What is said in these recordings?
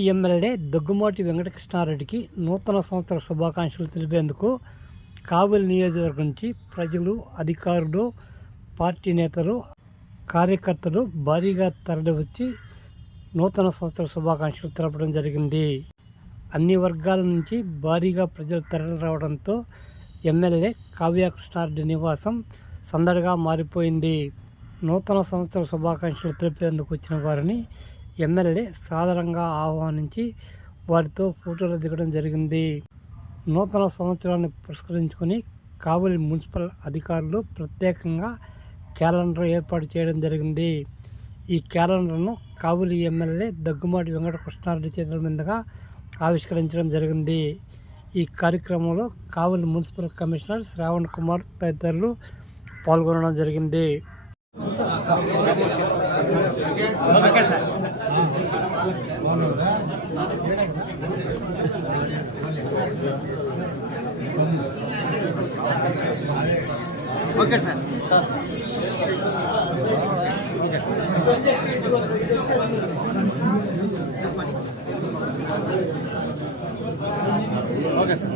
కావలి MLA Daggumati వెంకటకృష్ణారెడ్డికి నూతన సంవత్సర శుభాకాంక్షలు తెలిపేందుకు కావలి నియోజకవర్గం నుంచి ప్రజలు అధికారులు పార్టీ నేతలు కార్యకర్తలు భారీగా తరలివచ్చి నూతన సంవత్సర శుభాకాంక్షలు తెలపడం జరిగింది. అన్ని వర్గాల నుంచి భారీగా ప్రజలు తరలి రావడంతో ఎమ్మెల్యే కావ్య కృష్ణారెడ్డి నివాసం సందడిగా మారిపోయింది. నూతన సంవత్సర శుభాకాంక్షలు తెలిపేందుకు వచ్చిన వారిని ఎమ్మెల్యే సాధారణంగా ఆహ్వానించి వారితో ఫోటోలు దిగడం జరిగింది. నూతన సంవత్సరాన్ని పురస్కరించుకొని కావలి మున్సిపల్ అధికారులు ప్రత్యేకంగా క్యాలెండర్ ఏర్పాటు చేయడం జరిగింది. ఈ క్యాలెండర్ను కావలి ఎమ్మెల్యే దగ్గుమాటి వెంకట కృష్ణారెడ్డి చేతుల మీదుగా ఆవిష్కరించడం జరిగింది. ఈ కార్యక్రమంలో కావలి మున్సిపల్ కమిషనర్ శ్రావణ్ కుమార్ తదితరులు పాల్గొనడం జరిగింది. Okay sir. Okay sir.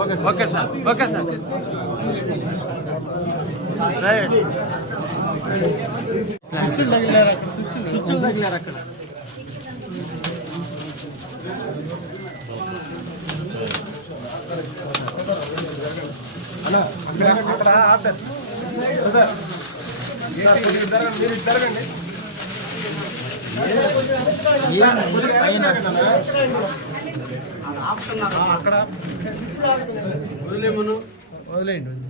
Okay sir. Okay sir. Okay sir. స్విచ్లు తగిలారు అక్కడ. స్విచ్లు తగిలారు అక్కడ అక్కడ ఆర్డర్ మీరు జరగండి అక్కడ వదిలేమను వదిలేయండి.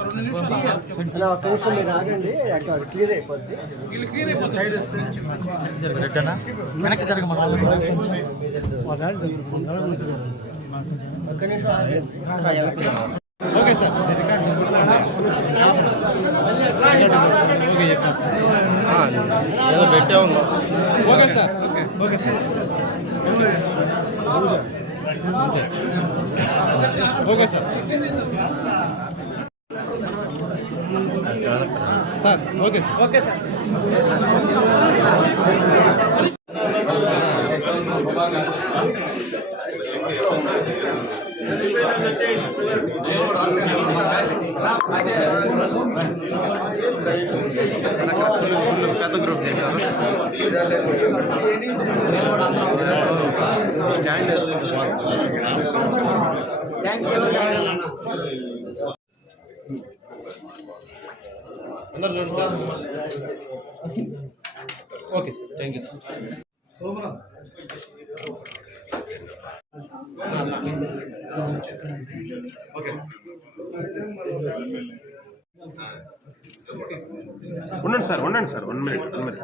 నా వేణు టచ్ చేయమండి. వెనక్కి ఓకే సార్. ఓకే ఏదో పెట్టే ఉందో okay sir. Okay. Okay sir. Okay sir. Sir okay sir. Okay sir. పెద్ద గ్రూప్ స్టాండ్ అందరు చూడండి sir. Okay sir thank you sir. Okay sir. ఉండండి సార్ ఉండండి sir. One minute one minute.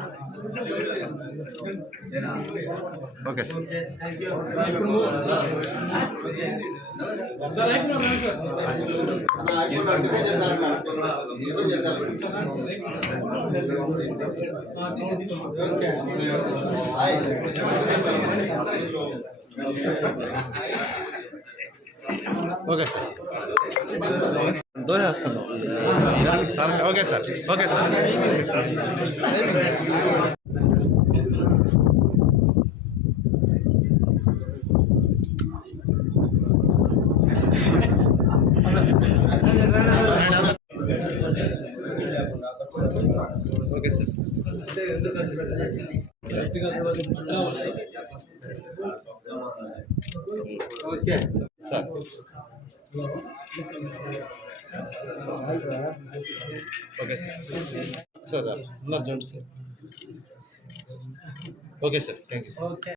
Okay sir. Okay sir. దూర వస్తాను okay sir. Okay sir. Okay sir. Okay sir okay sir sir అందరు చూడండి sir. Okay sir thank you sir